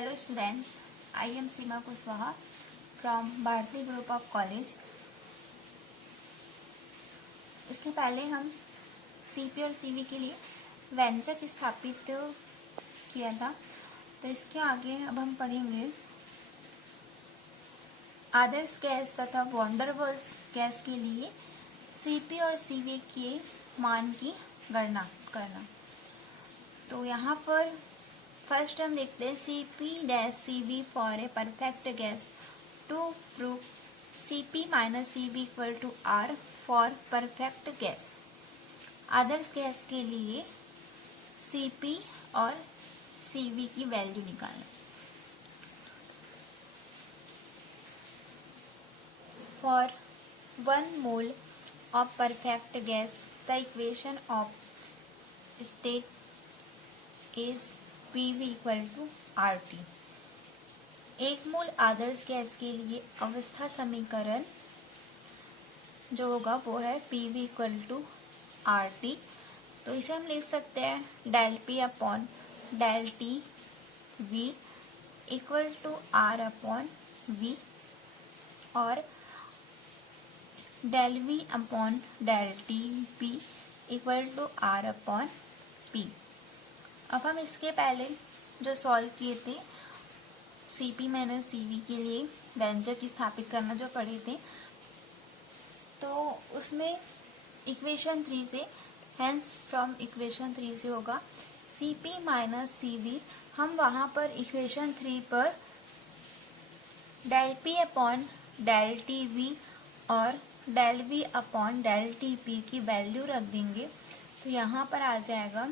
Hello students, I am Seema Kushwaha from Bharati Group of College. इसके पहले हम CP और सीवी के लिए व्यंजक स्थापित किया था, तो इसके आगे अब हम पढ़ेंगे आदर्श गैस तथा वॉन डेर वाल्स गैस के लिए सीपी और सीवी के मान की गणना करना। तो यहाँ पर फर्स्ट हम देखते हैं CP dash CV for a perfect gas to prove CP minus CV equal to R for perfect gas. आदर्श गैस के लिए सीपी और सीवी की वैल्यू निकालें। For 1 mole of perfect gas, the equation of state is PV equal to RT। 1 mole Adarsh gas के लिए अवस्था समीकरण जो होगा वो है PV इक्वल टू RT। तो इसे हम लिख सकते हैं del P upon del T V equal to R upon V और del V upon del T P equal to R upon P। अब हम इसके पहले जो सॉल्व किए थे सीपी माइनस सीवी के लिए व्यंजक स्थापित करना जो पढ़े थे, तो उसमें इक्वेशन 3 से हेंस फ्रॉम इक्वेशन 3 से होगा सीपी माइनस सीवी। हम वहां पर इक्वेशन 3 पर del P upon del T V और del V upon del T P की वैल्यू रख देंगे। तो यहाँ पर आ जाएगा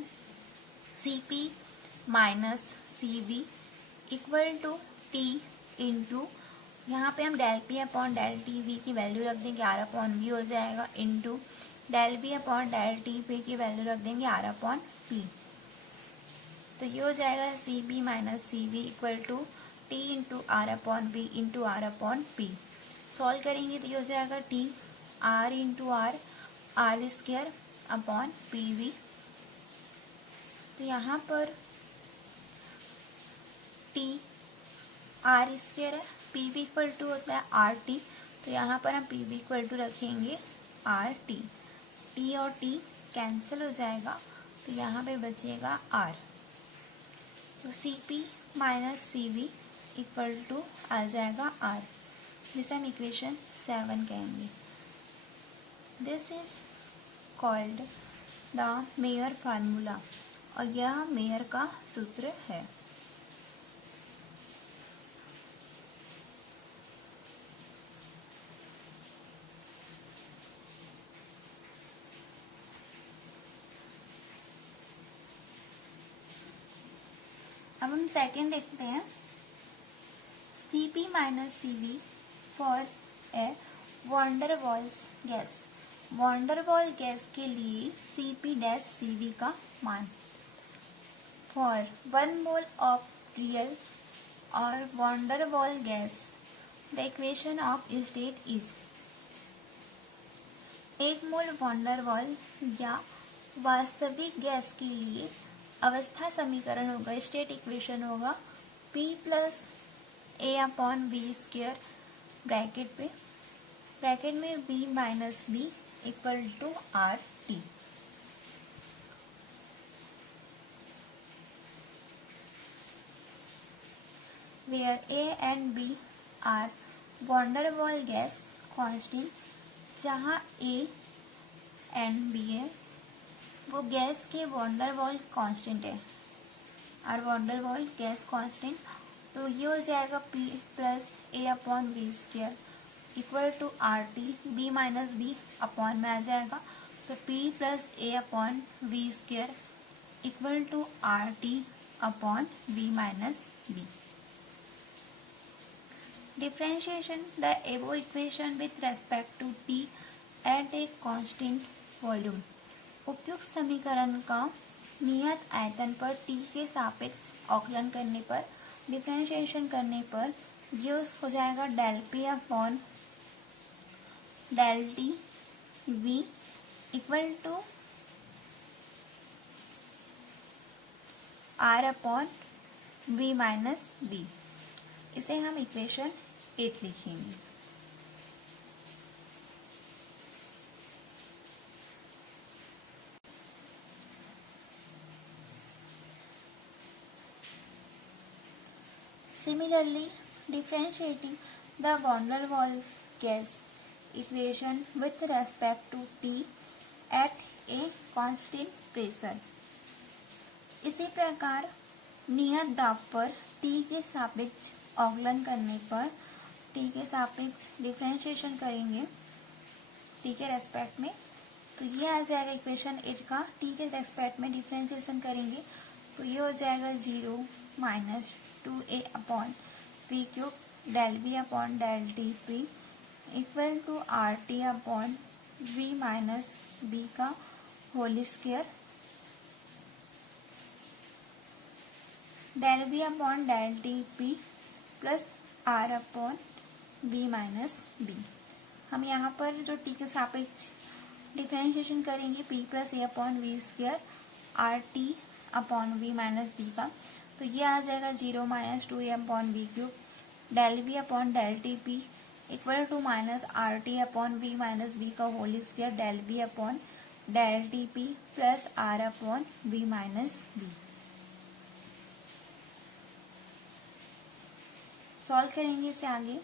CP minus CV equal to T into, यहाँ पे हम del P upon del T V की वैल्यू रख देंगे आर अपॉन वी हो जाएगा, into del V upon del T P की वैल्यू रख देंगे आर अपॉन पी। तो ये हो जाएगा C B minus C V equal to T into R upon V into R upon P. Solve करेंगे तो ये हो जाएगा T R into R R square upon P V. तो यहाँ पर टी आर स्क्वायर है, पी वी इक्वल टू होता है आर टी, तो यहाँ पर हम पी वी इक्वल टू रखेंगे आर टी। टी और टी कैंसिल हो जाएगा, तो यहाँ पे बचेगा आर। तो C P minus C V equal to आ जाएगा आर, जिसे हम इक्वेशन 7 कहेंगे। This is called the Mayer formula, और यह मेयर का सूत्र है। अब हम सेकेंड देखते हैं CP minus CV for a van der Waals gas. Van der Waals gas के लिए सीपी डैश सीवी का मान। फॉर 1 मोल ऑफ रियल और van der Waals gas the equation of state is. 1 मोल वॉन डेर वाल्स या वास्तविक gas के लिए अवस्था समीकरण होगा, स्टेट इक्वेशन होगा P plus A upon B square bracket में B minus B equal to R T. Where A and B are van der Waals gas constant, जहाँ A एंड B है वो गैस के वॉन डेर वाल्स कांस्टेंट है और van der Waals gas constant. तो ये हो जाएगा P plus A upon V square equal to R T, B minus B upon में आ जाएगा, तो P plus A upon V square equal to R T upon B minus B. Differentiation the above equation with respect to T at a constant volume. उपयुक्त समीकरण का नियत आयतन पर टी के सापेक्ष अवकलन करने पर, डिफ्रेंशिएशन करने पर ये हो जाएगा del P upon del T V equal to R upon v minus B. इसे हम इक्वेशन 8 लिखेंगे। Similarly, differentiating the van der Waals gas equation with respect to T at a constant pressure। इसी प्रकार नियत दाब पर T के सापेक्ष अवकलन करने पर T के सापेक्ष डिफरेंशिएशन करेंगे T के रेस्पेक्ट में, तो ये आ जाएगा इक्वेशन 8 का। T के रेस्पेक्ट में डिफरेंशिएशन करेंगे तो ये हो जाएगा 0 minus 2a upon P cube del B upon del T P equal to R T upon V minus B का whole square del B upon del T P plus R upon V minus B. हम यहाँ पर जो T के सापेक्ष differentiation करेंगे P plus A upon V square R T upon V minus B का, तो ये आ जाएगा 0 minus 2a upon V cube del B upon del T P equal to minus R T upon V minus B का whole square del B upon del T P plus R upon V minus B. Solve करेंगे इसे आगे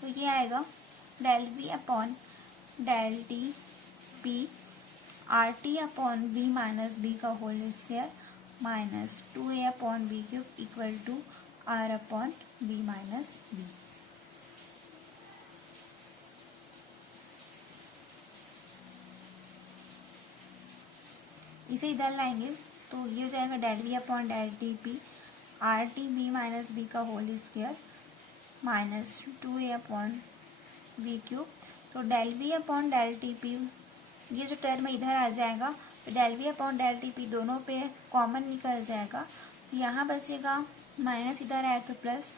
तो ये आएगा del B upon del T P R T upon V minus B का whole square minus 2a upon B cube equal to R upon B minus B. इसे इधर लाएंगे तो ये हो जाएगा del B upon del T P R T B minus B का whole square minus 2a upon B cube. तो del B upon del T P ये जो टर्म इधर आ जाएगा तो del B upon del T P दोनों पे कॉमन निकल जाएगा, तो यहाँ बचेगा माइनस इधर आए तो plus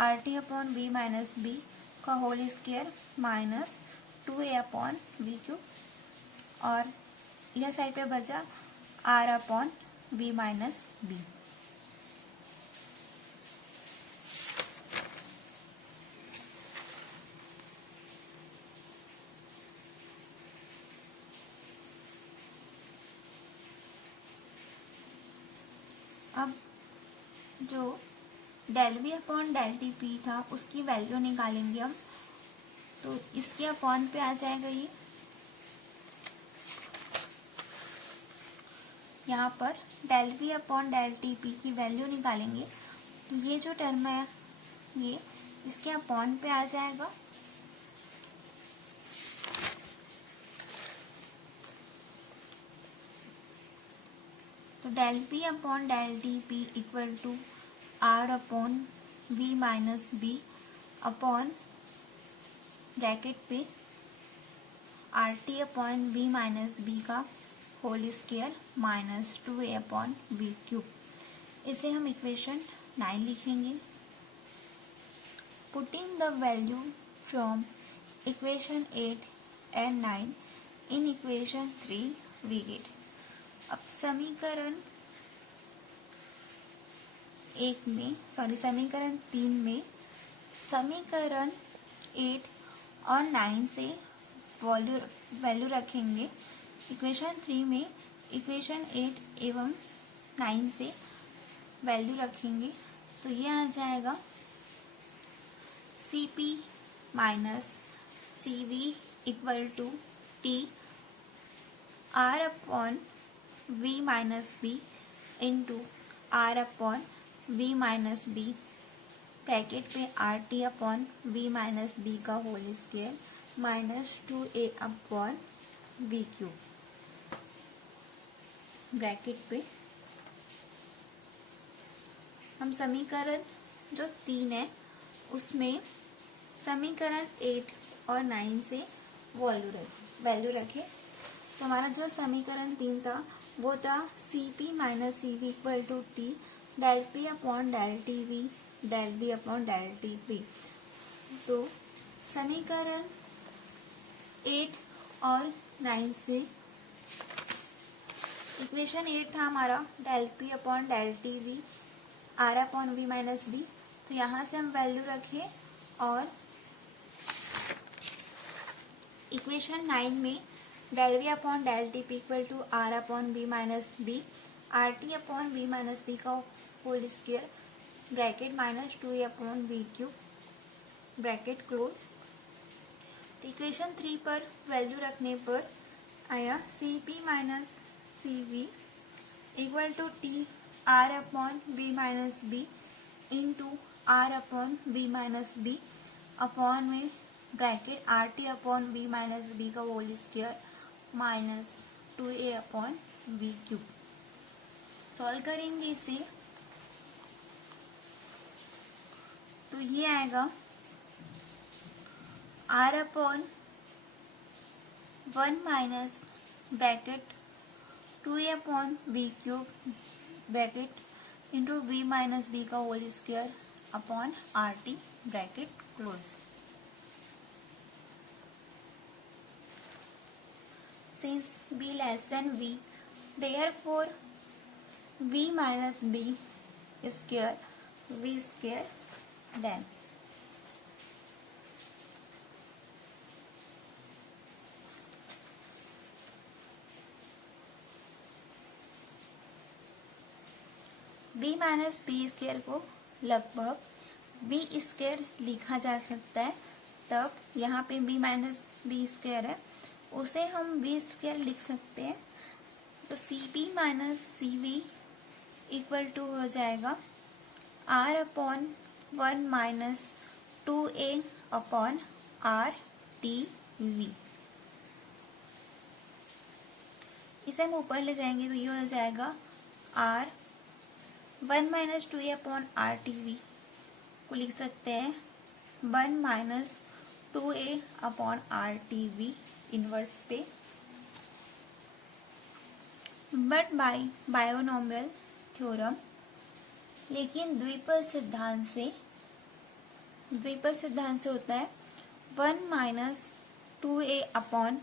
R T upon B minus B का whole square minus 2a upon B cube और इधर साइड पे बचा R upon B minus B. अब जो del B upon del T P था उसकी वैल्यू निकालेंगे हम, तो इसके अपॉन पे आ जाएगा ये यहाँ पर del B upon del T P की वैल्यू निकालेंगे तो ये जो टर्म है ये इसके अपॉन पे आ जाएगा। तो del B upon del T P equal to R upon V minus B upon bracket पे R T upon V minus B का whole square minus 2a upon B cube. इसे हम इक्वेशन 9 लिखेंगे। Putting the value from equation 8 and 9 in equation 3 we get. अब समीकरण 3 में समीकरण 8 और 9 से वैल्यू रखेंगे। इक्वेशन 3 में इक्वेशन 8 एवं 9 से वैल्यू रखेंगे तो ये आ जाएगा Cp minus Cv equal to T R upon V minus B into R upon V minus B bracket पे R T upon V minus B का whole square minus 2a upon V cube bracket पे। हम समीकरण जो 3 है उसमें समीकरण 8 और 9 से वैल्यू रखे तो हमारा जो समीकरण 3 था वो था Cp minus Cv equal to T del P upon del T V del B upon del T P. तो समीकरण 8 और 9 से इक्वेशन 8 था हमारा del P upon del T V R upon V minus B. तो यहाँ से हम वैल्यू रखें और इक्वेशन 9 में del V upon del T P equal to R upon B minus B, R T upon B minus B का whole square bracket minus 2a upon V cube bracket close. तो equation 3 पर value रखने पर आया C P minus C V equal to T R upon B minus B into R upon B minus B upon में bracket R T upon B minus B का whole square minus 2a upon B cube. Solve करेंगे इसे तो ये आएगा R upon 1 minus bracket 2a upon B cube bracket into B minus B का whole square upon R T bracket close. Since b less than v, therefore v minus b square v square then b minus B square को लगभग b square लिखा जा सकता है। तब यहाँ पे b माइनस बी स्क्वायर है, उसे हम बी स्क्वायर लिख सकते हैं। तो C P minus C V equal to हो जाएगा R upon 1 minus 2a upon R T V. इसे हम ऊपर ले जाएंगे तो ये हो जाएगा R 1 minus 2a upon R T V को लिख सकते हैं 1 minus 2a upon R T V inverse पे। बट बाय बायोनोमियल थ्योरम, लेकिन द्विपद सिद्धांत से होता है 1 minus 2a upon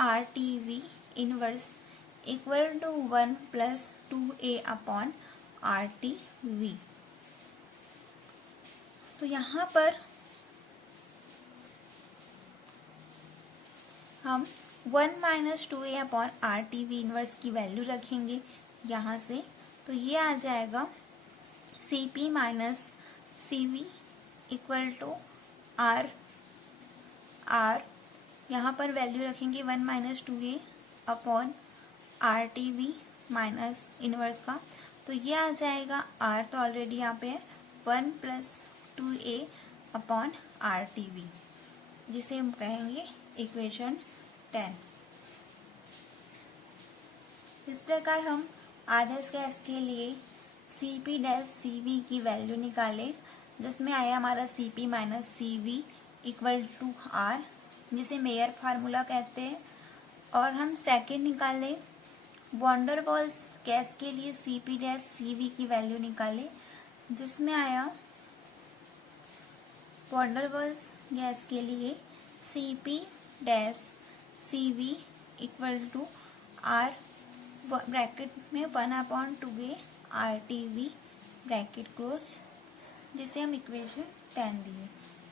R T V inverse equal to 1 plus 2a upon R T V. तो यहाँ पर हम 1 minus 2a upon R T V inverse की वैल्यू रखेंगे यहाँ से। तो ये आ जाएगा C P minus C V equal to R यहाँ पर वैल्यू रखेंगे 1 minus 2a upon R T V minus inverse का। तो ये आ जाएगा आर तो ऑलरेडी यहाँ पे है 1 plus 2a upon R T we, जिसे हम कहेंगे इक्वेशन 10। इस प्रकार हम आदर्श गैस के लिए C P dash C V की वैल्यू निकाले, जिसमें आया हमारा C P minus C V equal to R, जिसे मेयर फार्मूला कहते हैं। और हम सेकेंड निकाले वॉन डेर वाल्स गैस के लिए C P dash C V की वैल्यू निकाले, जिसमें आया वॉन डेर वाल्स गैस के लिए C P dash C V equal to R bracket में 1 upon 2a R T V bracket close, जिसे हम इक्वेशन 10 दिए।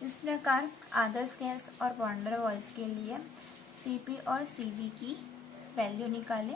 इस प्रकार आदर्श गैस और वॉन डेर वाल्स के लिए सी पी और सी वी की वैल्यू निकाले।